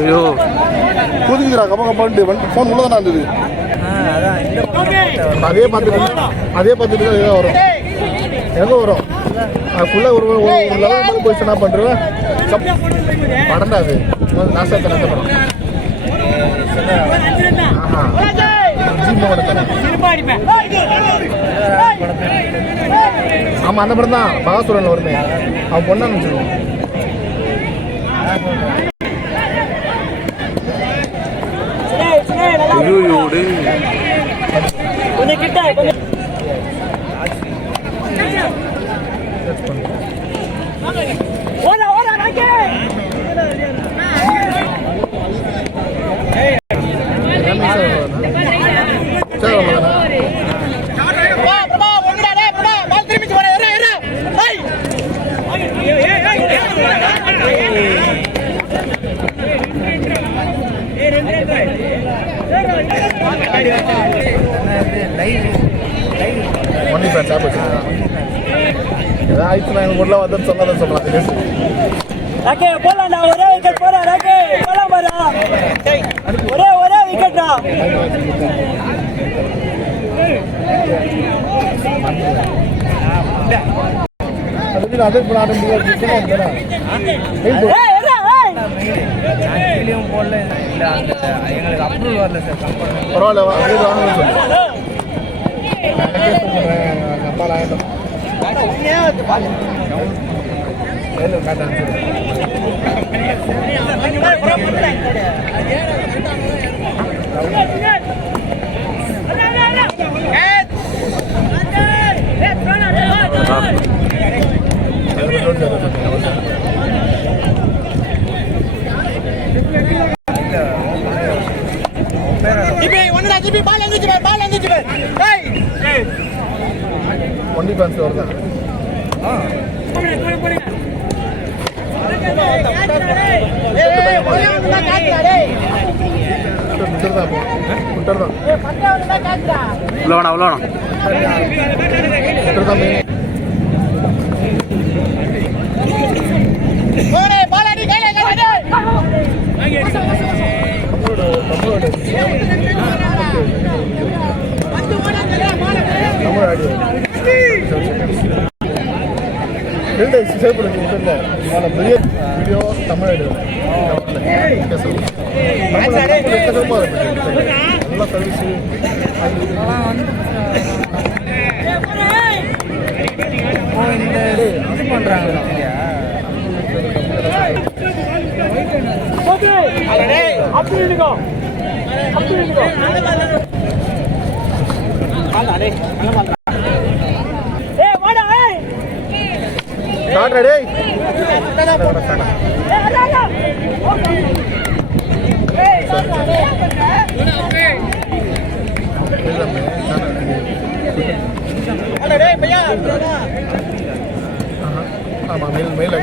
ஐயோ புதுக்குறா கப்ப கப்பான்ட்டு ஃபோன் உள்ளதானா இருந்தது. அதே பார்த்துட்டு தான் வரும் எங்கே வரும் ஃபுல்லாக ஒரு லெவல் மேலே போயிடுச்சு. என்ன பண்ணுறேன் படம்டா அது நாசத்தை நடந்த படம். ஆமாம் அந்த படம் தான் மகாசூரன் வருமே. அவன் பொண்ணா நினச்சிருவோம். ஒன்லி ஃபேன்ஸ் ஆப் வச்சுருக்கா ஏதாவது ஆயிடுச்சு. நான் எனக்கு உள்ள வந்து சொன்னதான் சொல்லலாம். ராக்கே போலாம்டா, ஒரே விக்கெட் போறா. ராக்கே போலாம் பாரா, ஒரே விக்கெட்டா. அதுக்கு அதே போல ஆட முடியாது. போடல இல்லை, அந்த எங்களுக்கு அப்ரூவல் வரல சார். பரவாயில்ல அதே வாங்கணும்னு சொல்லு. அப்பால் ஆயிடும் ஒன்லி ஃபேன்ஸ் வருதான். சேவ் பண்ணி பெரிய வீடியோ தமிழ் நல்லா சர்வீஸ் இது பண்ணுறாங்க. ஆமாம் மெயில் மெயில்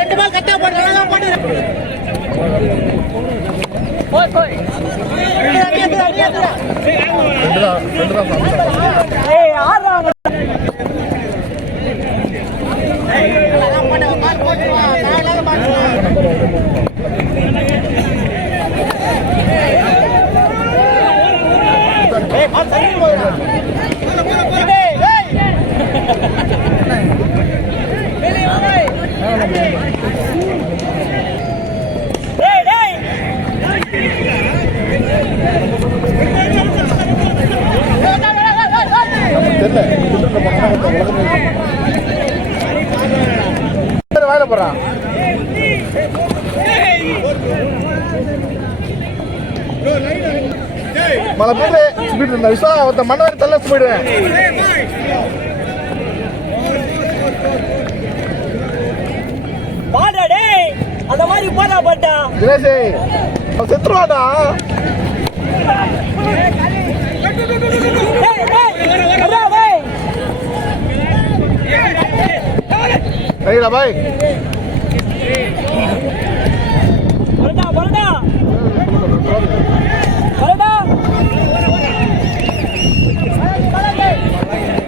ரெண்டு பால் கட்டா போட்டு வாயில போறான். மழை பேரு விஸ்வா மண்ண தள்ள பார்த்து போயிடுவேன். பாடா டேய், அந்த மாதிரி போடா பாட்டா. தினேஷ் அவன் செத்துருவாடா. சரிடா பாய். வரடா வரடா வரடா.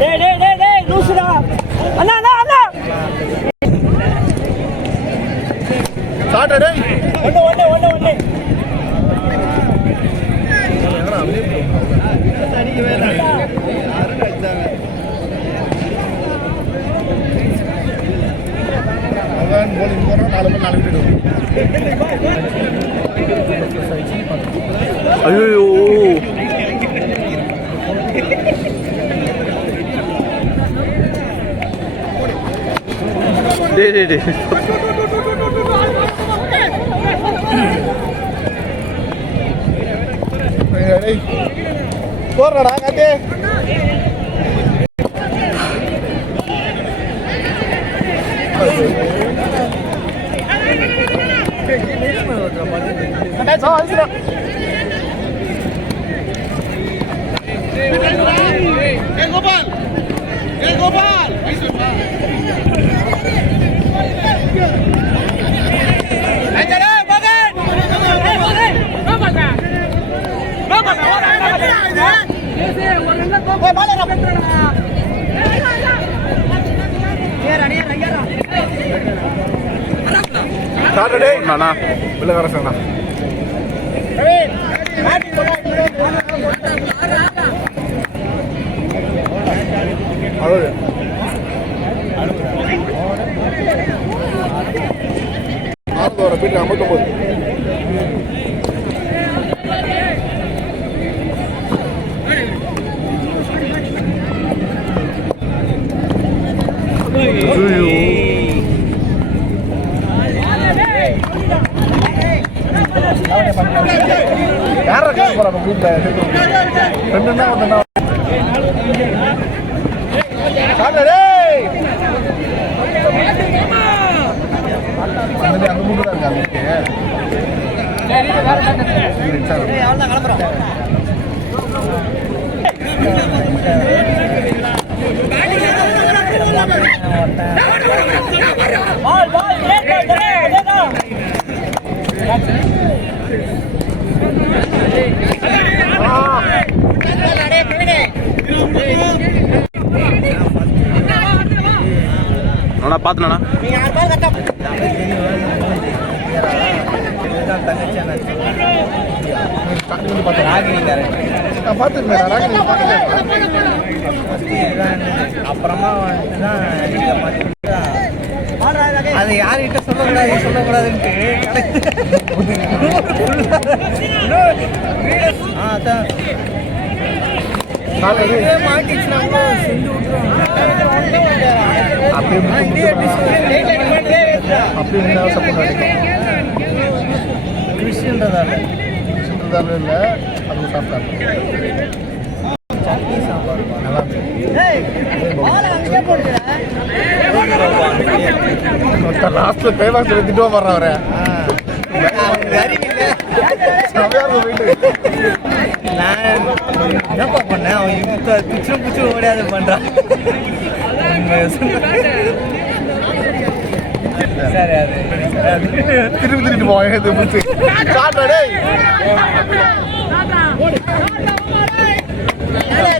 டேய் டேய் டேய் டேய் லூசுடா. அண்ணா அண்ணா அண்ணா. சாட்டா டேய். ஒண்ணே ஒண்ணே ஒண்ணே ஒண்ணே. அடிக்கவே இல்லை. யாருக்கு அடிச்சாங்க? அவன் போலிங் போடுறான், 4 பேர் 4 விட்டுடுவோம். ஐயோ டேய் டேய் டேய் டேய் போடுறடா காட்டு. சாட்டா டேய். நானா உள்ள வரசங்கடா. அவ்வளவு 6 வர பின்ன 59. யாரா கேட்க போறா நம்ம வீட்டுல? ரெண்டுன்னா ஒண்ணுன்னா சாட்டா டேய். அந்த மூணு தான் இருக்கு பால் பால் டேய் டேய் டேய். நானா பார்த்தேண்ணா. அப்புறமா அது யார்கிட்ட சொல்லக்கூடாதுன்ட்டு அதான் மாட்டிச்சுன்னா செஞ்சு விட்டுருவாங்க. அப்படி சப்போர்ட் அடிக்கும். கிறிஸ்டின்றதால இல்லை அது சாப்பிட்டாங்க. சட்னி சாம்பார் நல்லா லாஸ்ட்ல பேவாஸ் திட்டுவா போடுறான் அவரை. நான் என்னப்பா பண்ணேன், அவன் இப்போ பிச்சு ஓடியாது பண்றான். சரி அது திருப்பி போவாங்க முடிச்சு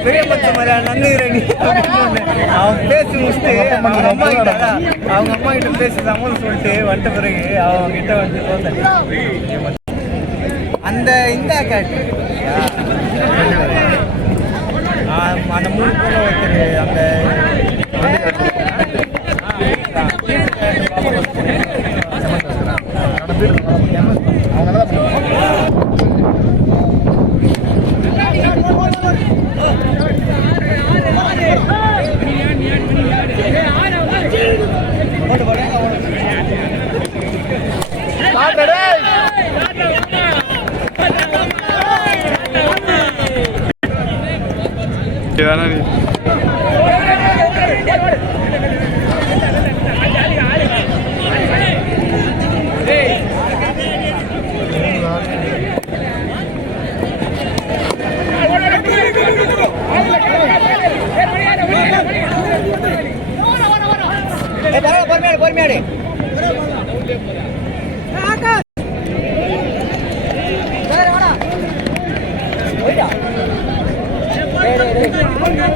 பெரிய பச்சை மாதிரி நன்னுகிறேன். அவன் பேசி முடிச்சுட்டு அவங்க அம்மா கிட்ட பேசி சம்மதம் சொல்லிட்டு வந்துட்ட பிறகு அவங்க கிட்ட வந்து தோத்தேன். அந்த இந்த கேட்டு அந்த 3 பேர் ஒருத்தர் அந்த வேணா நீ பொறுமையாடு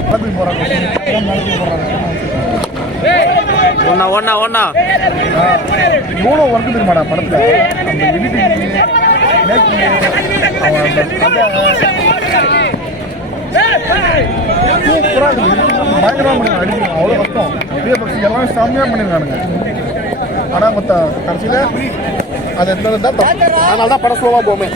படத்துக்கு போகிறாங்க ஒன்னா ஒன்னா ஒன்னா எவ்வளோ ஒர்க்கு தெரியுமாடா படத்தில் அந்த எடிட்டிங் மேக்கிங் அவன் அந்த சூப்பராக இருக்குது பயங்கரமாக பண்ணி அடிக்கணும் அவ்வளோ கஷ்டம் இதே பட்சி எல்லாம் செம்மையாக பண்ணியிருக்கானுங்க ஆனால் மொத்த கடைசியில் அது எந்த தான் அதனால தான் படம் ஸ்லோவாக போமே